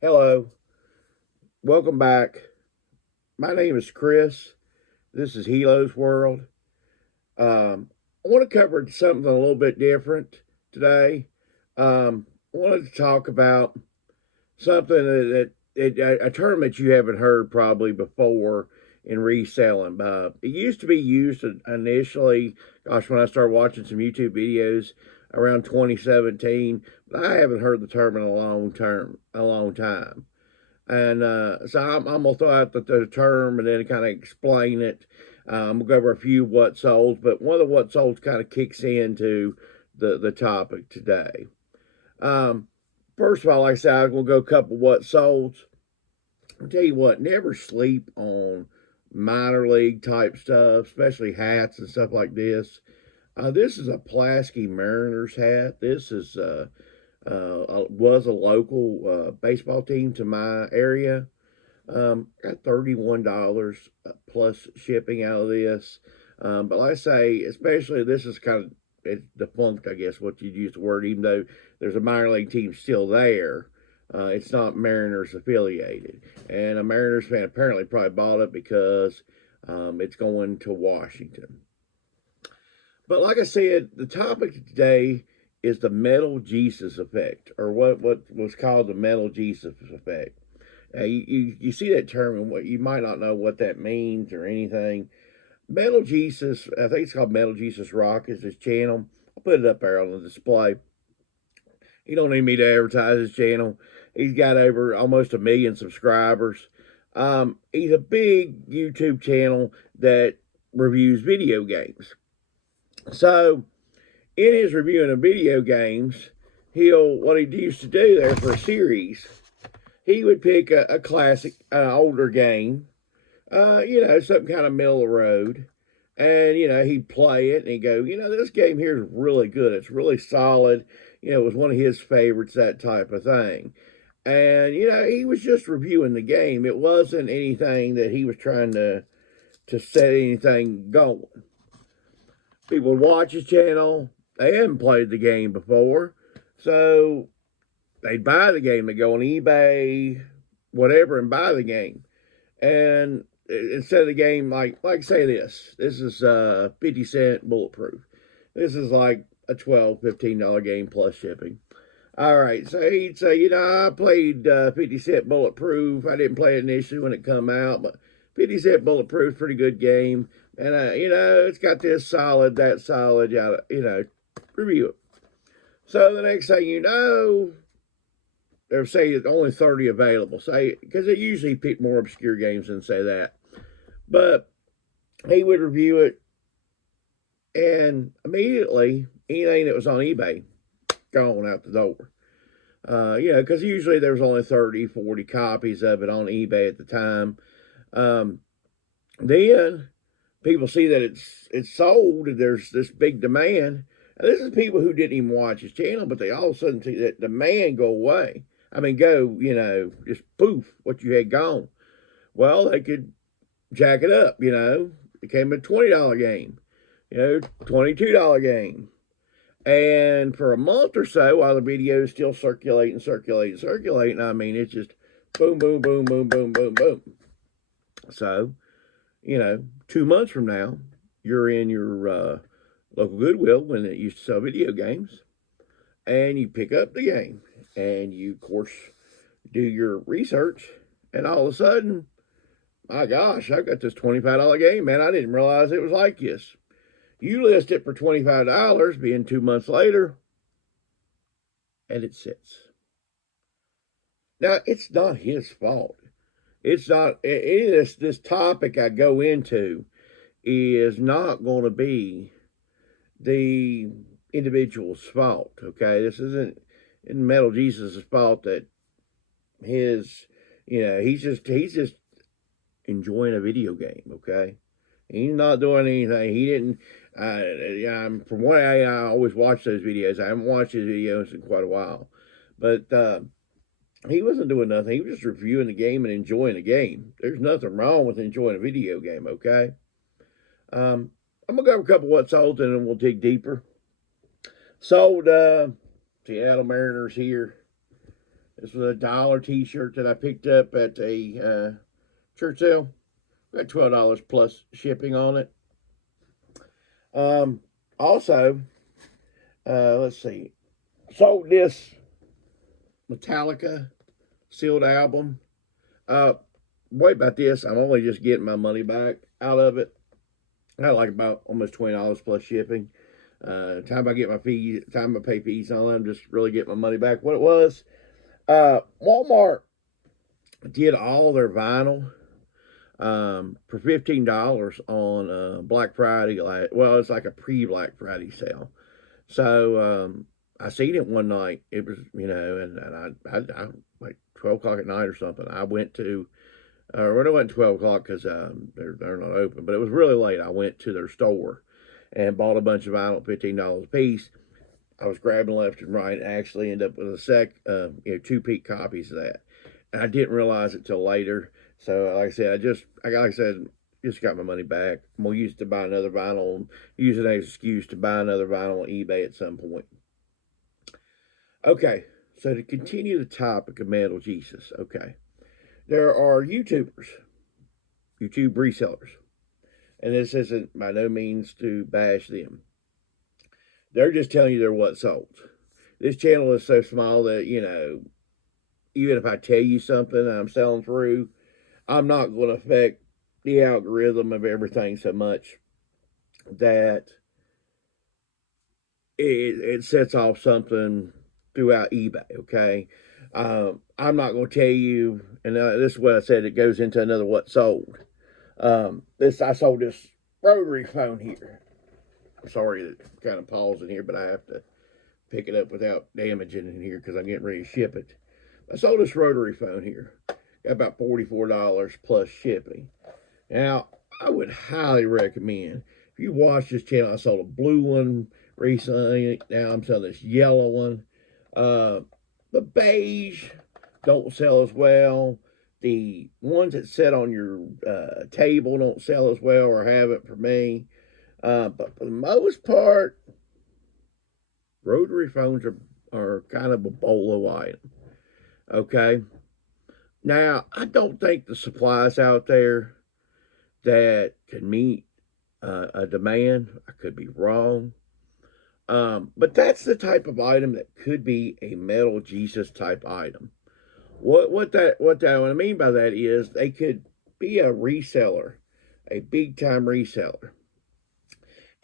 Hello, welcome back. My name is Chris. This is Helo's World. I want to cover something a little bit different today. I wanted to talk about something a term that you haven't heard probably before in reselling. It used to be used initially, gosh, when I started watching some YouTube videos around 2017, but I haven't heard the term in a long time. And so I'm going to throw out the term and then kind of explain it. We'll go over a few what solds, but one of the what solds kind of kicks into the topic today. Um, First of all, like I said, I'm going to go a couple what solds. I'll tell you what, never sleep on minor league type stuff, especially hats and stuff like this. This is a Pulaski Mariners hat. This is was a local baseball team to my area. Got $31 plus shipping out of this. But like I say, especially this is kind of it's defunct, I guess, what you'd use the word, even though there's a minor league team still there. It's not Mariners affiliated. And a Mariners fan apparently probably bought it because it's going to Washington. But like I said, the topic today is the MetalJesus effect, or what was called the MetalJesus effect. You see that term, and what you might not know what that means or anything. MetalJesus, I think it's called MetalJesus Rock, is his channel. I'll put it up there on the display. He don't need me to advertise his channel. He's got over almost 1 million subscribers. He's a big YouTube channel that reviews video games. So, in his reviewing of video games, what he used to do there for a series, he would pick a classic, older game, something kind of middle of the road, and he'd play it and he'd go, this game here is really good. It's really solid. It was one of his favorites, that type of thing. And he was just reviewing the game. It wasn't anything that he was trying to set anything going. People would watch his channel. They hadn't played the game before, so they'd buy the game. They go on eBay, whatever, and buy the game. And instead of the game, like say this is 50-cent bulletproof. This is like a $12-15 game plus shipping. All right, so he'd say, I played 50-cent bulletproof. I didn't play it initially when it come out, but 50-cent bulletproof, pretty good game. And it's got this solid, that solid, review it. So the next thing you know, they'll say it's only 30 available. Say, because they usually pick more obscure games than say that. But he would review it, and immediately anything that was on eBay gone out the door. Because usually there was only 30, 40 copies of it on eBay at the time. Then people see that it's sold, and there's this big demand. And this is people who didn't even watch his channel, but they all of a sudden see that demand go away. I mean, just poof, what you had gone. Well, they could jack it up, It became a $20 game, $22 game. And for a month or so, while the video is still circulating, I mean, it's just boom, boom, boom, boom, boom, boom, boom. So, 2 months from now, you're in your local Goodwill when it used to sell video games, and you pick up the game, and you, of course, do your research, and all of a sudden, my gosh, I've got this $25 game, man. I didn't realize it was like this. You list it for $25, being 2 months later, and it sits. Now, it's not his fault. It's not, this topic I go into is not going to be the individual's fault, okay? This isn't in MetalJesus' fault that he's just enjoying a video game, okay? He's not doing anything. He didn't, from what I always watch those videos. I haven't watched his videos in quite a while. But he wasn't doing nothing. He was just reviewing the game and enjoying the game. There's nothing wrong with enjoying a video game, okay? I'm going to go over a couple what's sold, and then we'll dig deeper. Sold Seattle Mariners here. This was a dollar t-shirt that I picked up at a church sale. Got $12 plus shipping on it. Also, let's see. Sold this Metallica sealed album. Wait about this. I'm only just getting my money back out of it. I got like about almost $20 plus shipping. Time I get my fees, time I pay fees on them, just really get my money back. What it was, Walmart did all their vinyl for $15 on Black Friday. Well, it's like a pre-Black Friday sale. So I seen it one night. It was, and I like 12 o'clock at night or something. I went to, or it wasn't 12 o'clock because they're not open, but it was really late. I went to their store and bought a bunch of vinyl, $15 a piece. I was grabbing left and right, and actually ended up with a 2 peak copies of that. And I didn't realize it till later. So, like I said, just got my money back. I'm gonna use it to buy another vinyl. Use it as an excuse to buy another vinyl on eBay at some point. Okay, so to continue the topic of MetalJesus, okay, there are YouTubers, YouTube resellers, and this isn't by no means to bash them. They're just telling you they're what sold. This channel is so small that, even if I tell you something that I'm selling through, I'm not going to affect the algorithm of everything so much that it sets off something throughout eBay, okay? I'm not going to tell you, and this is what I said, it goes into another what sold. I sold this rotary phone here. I'm sorry that kind of pausing here, but I have to pick it up without damaging it here because I'm getting ready to ship it. I sold this rotary phone here. Got about $44 plus shipping. Now, I would highly recommend, if you watch this channel, I sold a blue one recently. Now I'm selling this yellow one. The beige don't sell as well. The ones that sit on your table don't sell as well or haven't for me. But for the most part, rotary phones are kind of a bolo item. Okay? Now, I don't think the supplies out there that can meet a demand. I could be wrong. But that's the type of item that could be a MetalJesus type item. What I mean by that is they could be a reseller, a big time reseller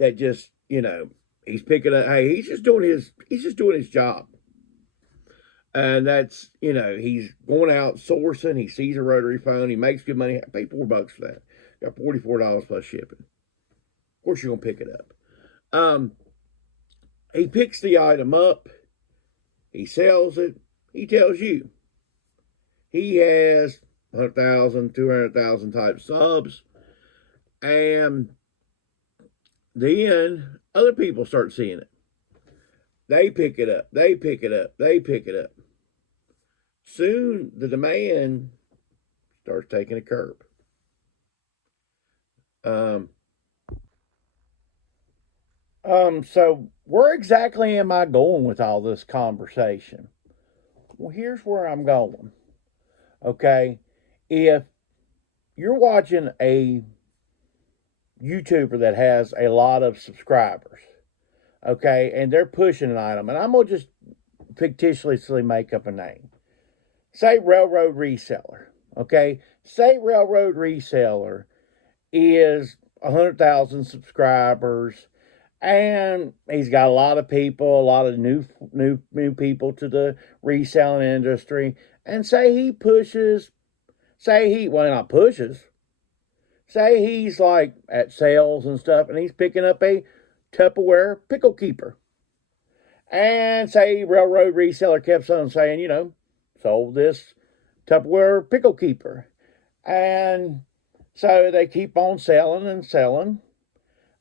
that just, he's picking up, hey, he's just doing his job. And that's, he's going out sourcing, he sees a rotary phone, he makes good money, I paid $4 for that. Got $44 plus shipping. Of course you're gonna pick it up. He picks the item up, he sells it, he tells you. He has 100,000, 200,000 type subs, and then other people start seeing it. They pick it up, they pick it up, they pick it up. Soon the demand starts taking a curve. So where exactly am I going with all this conversation? Well, here's where I'm going. Okay, if you're watching a YouTuber that has a lot of subscribers, okay, and they're pushing an item, and I'm going to just fictitiously make up a name. Say Railroad Reseller, okay? Say Railroad Reseller is 100,000 subscribers, and he's got a lot of people, a lot of new people to the reselling industry, and say he pushes, not pushes, say he's like at sales and stuff, and he's picking up a Tupperware pickle keeper. And say Railroad Reseller kept on saying, sold this Tupperware pickle keeper. And so they keep on selling and selling.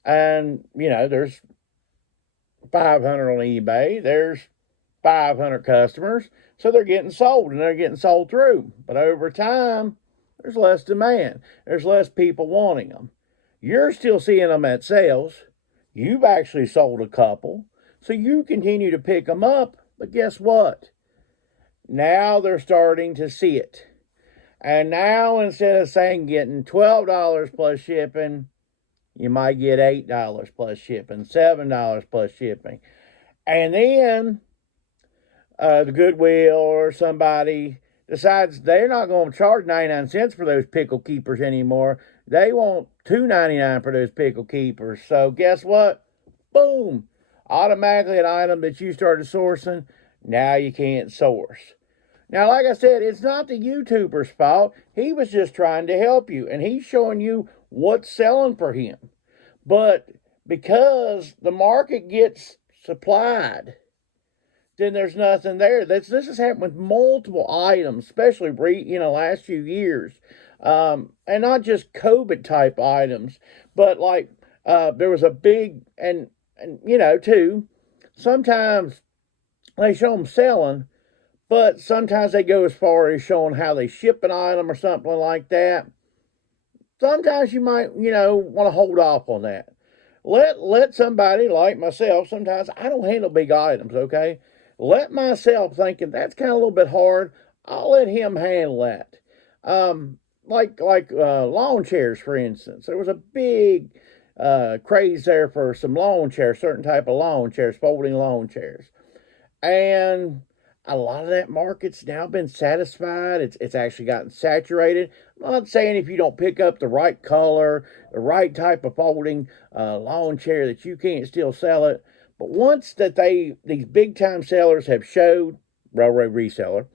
And, there's 500 on eBay. There's 500 customers. So they're getting sold, and they're getting sold through. But over time, there's less demand. There's less people wanting them. You're still seeing them at sales. You've actually sold a couple. So you continue to pick them up. But guess what? Now they're starting to see it. And now instead of saying getting $12 plus shipping, you might get $8 plus shipping, $7 plus shipping. And then the Goodwill or somebody decides they're not going to charge 99 cents for those pickle keepers anymore. They want $2.99 for those pickle keepers. So guess what? Boom! Automatically an item that you started sourcing, now you can't source. Now, like I said, it's not the YouTuber's fault. He was just trying to help you, and he's showing you what's selling for him. But because the market gets supplied, then there's nothing there. This has happened with multiple items, especially last few years, and not just COVID type items, but like there was a big and too. Sometimes they show them selling, but sometimes they go as far as showing how they ship an item or something like that. Sometimes you might want to hold off on that. Let somebody like myself. Sometimes I don't handle big items. Okay. Let myself thinking that's kind of a little bit hard. I'll let him handle that. Like lawn chairs, for instance. There was a big craze there for some lawn chairs, certain type of lawn chairs, folding lawn chairs, and a lot of that market's now been satisfied. It's actually gotten saturated. I'm not saying if you don't pick up the right color, the right type of folding lawn chair that you can't still sell it. But once that these big time sellers have showed, Railroad Reseller,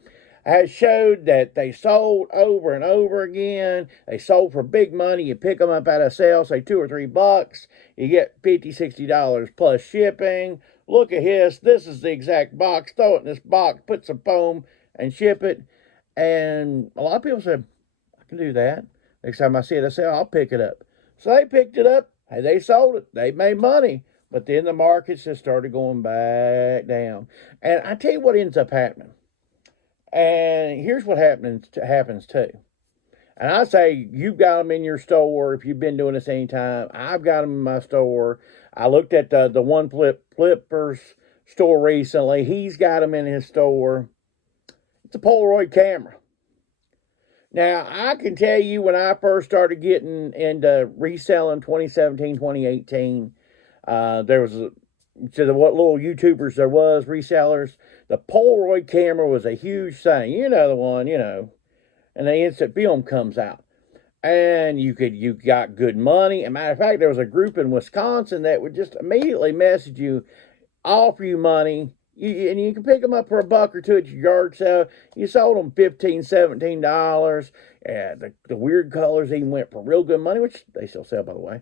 has showed that they sold over and over again. They sold for big money. You pick them up at a sale, say $2 or $3. You get $50, $60 plus shipping. Look at this. This is the exact box. Throw it in this box, put some foam, and ship it. And a lot of people said, I can do that. Next time I see it, I say, I'll pick it up. So they picked it up. Hey, they sold it. They made money. But then the markets just started going back down. And I tell you what ends up happening. And here's what happens too. And I say you've got them in your store if you've been doing this any time. I've got them in my store. I looked at the one Flipper's store recently. He's got them in his store. It's a Polaroid camera. Now, I can tell you when I first started getting into reselling 2017, 2018, there was what little YouTubers there was, resellers. The Polaroid camera was a huge thing. You know the one, and the instant film comes out. And you got good money. As a matter of fact, there was a group in Wisconsin that would just immediately message you, offer you money, and you can pick them up for $1 or $2 at your yard sale. You sold them $15, $17. And the weird colors even went for real good money, which they still sell, by the way.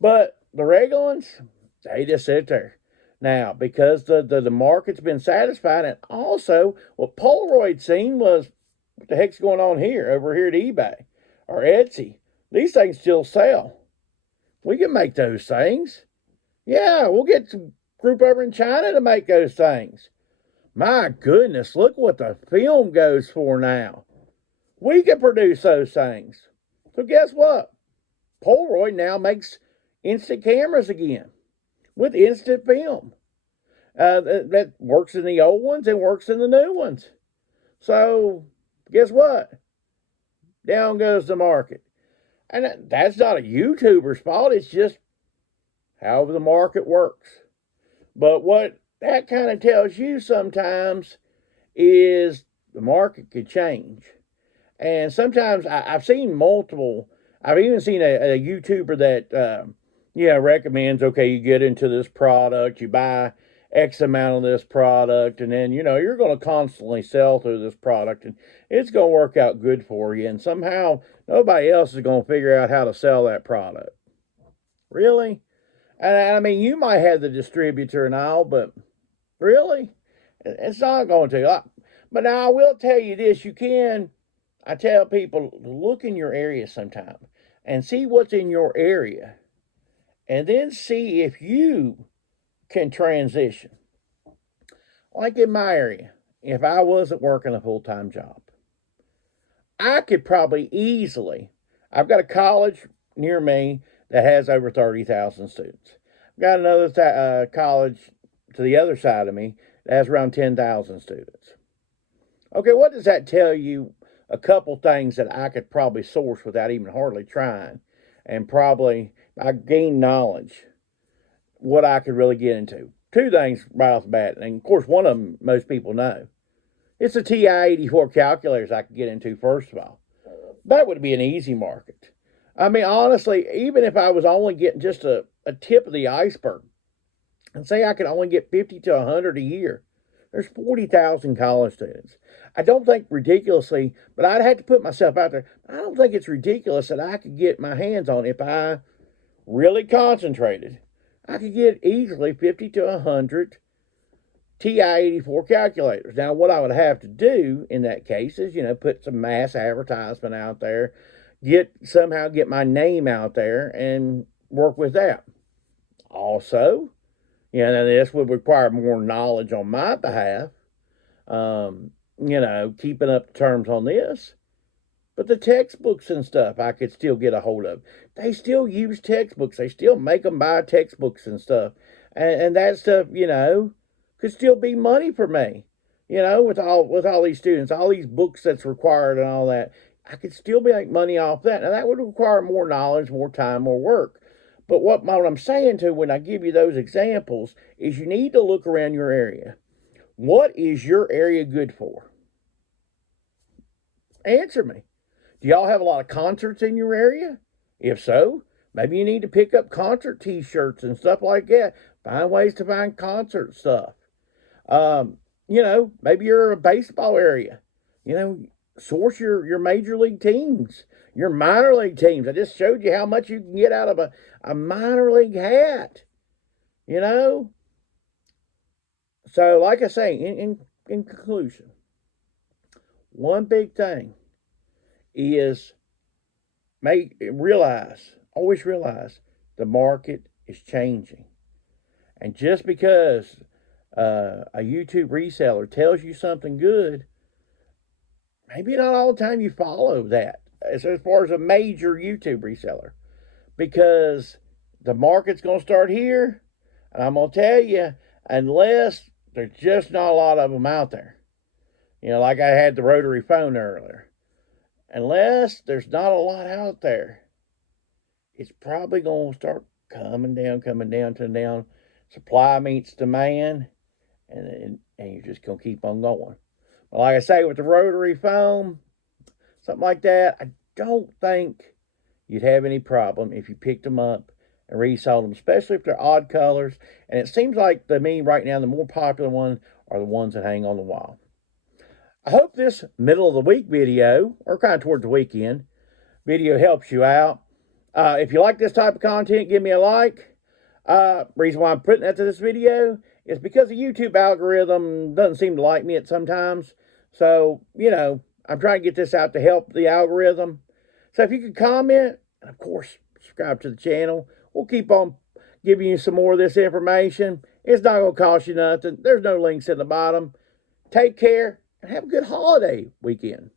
But the regular ones, they just sit there. Now, because the market's been satisfied, and also what Polaroid seen was, what the heck's going on here, over here at eBay or Etsy? These things still sell. We can make those things. Yeah, we'll get some group over in China to make those things. My goodness, look what the film goes for now. We can produce those things. So guess what? Polaroid now makes instant cameras again with instant film. That works in the old ones and works in the new ones. So guess what? Down goes the market. And that's not a YouTuber's fault. It's just how the market works. But what that kind of tells you sometimes is the market could change. And sometimes I've seen multiple, I've even seen a YouTuber that, recommends, okay, you get into this product, you buy X amount of this product, and then, you're going to constantly sell through this product, and it's going to work out good for you. And somehow nobody else is going to figure out how to sell that product. Really? And I mean, you might have the distributor and all, but really? It's not going to. But now I will tell you this, I tell people, look in your area sometime and see what's in your area. And then see if you can transition. Like in my area, if I wasn't working a full-time job, I could probably easily, I've got a college near me that has over 30,000 students. I've got another college to the other side of me that has around 10,000 students. Okay, what does that tell you? A couple things that I could probably source without even hardly trying, and probably I gain knowledge what I could really get into. Two things right off the bat, and of course, one of them most people know. It's the TI-84 calculators I could get into, first of all. That would be an easy market. I mean, honestly, even if I was only getting just a tip of the iceberg, and say I could only get 50 to 100 a year, there's 40,000 college students. I don't think ridiculously, but I'd have to put myself out there. I don't think it's ridiculous that I could get my hands on, if I really concentrated, I could get easily 50 to 100 TI-84 calculators. Now, what I would have to do in that case is, put some mass advertisement out there, somehow get my name out there and work with that. Also, this would require more knowledge on my behalf, keeping up the terms on this. But the textbooks and stuff I could still get a hold of. They still use textbooks. They still make them buy textbooks and stuff. And that stuff, could still be money for me. With all these students, all these books that's required and all that. I could still make money off that. Now, that would require more knowledge, more time, more work. But what I'm saying to when I give you those examples is you need to look around your area. What is your area good for? Answer me. Do y'all have a lot of concerts in your area? If so, maybe you need to pick up concert t-shirts and stuff like that. Find ways to find concert stuff. Maybe you're a baseball area. Source your major league teams, your minor league teams. I just showed you how much you can get out of a minor league hat. So like I say, in conclusion, one big thing is always realize the market is changing. And just because a YouTube reseller tells you something good, maybe not all the time you follow that as far as a major YouTube reseller, because the market's going to start here, and I'm going to tell you, unless there's just not a lot of them out there, like I had the rotary phone earlier, unless there's not a lot out there, it's probably going to start coming down. Supply meets demand, and you're just going to keep on going. But like I say, with the rotary phone, something like that, I don't think you'd have any problem if you picked them up and resold them, especially if they're odd colors. And it seems like, to me right now, the more popular ones are the ones that hang on the wall. I hope this middle of the week video, or kind of towards the weekend, video helps you out. If you like this type of content, give me a like. Reason why I'm putting that to this video is because the YouTube algorithm doesn't seem to like me at sometimes. So, I'm trying to get this out to help the algorithm. So if you could comment, and of course, subscribe to the channel. We'll keep on giving you some more of this information. It's not going to cost you nothing. There's no links in the bottom. Take care and have a good holiday weekend.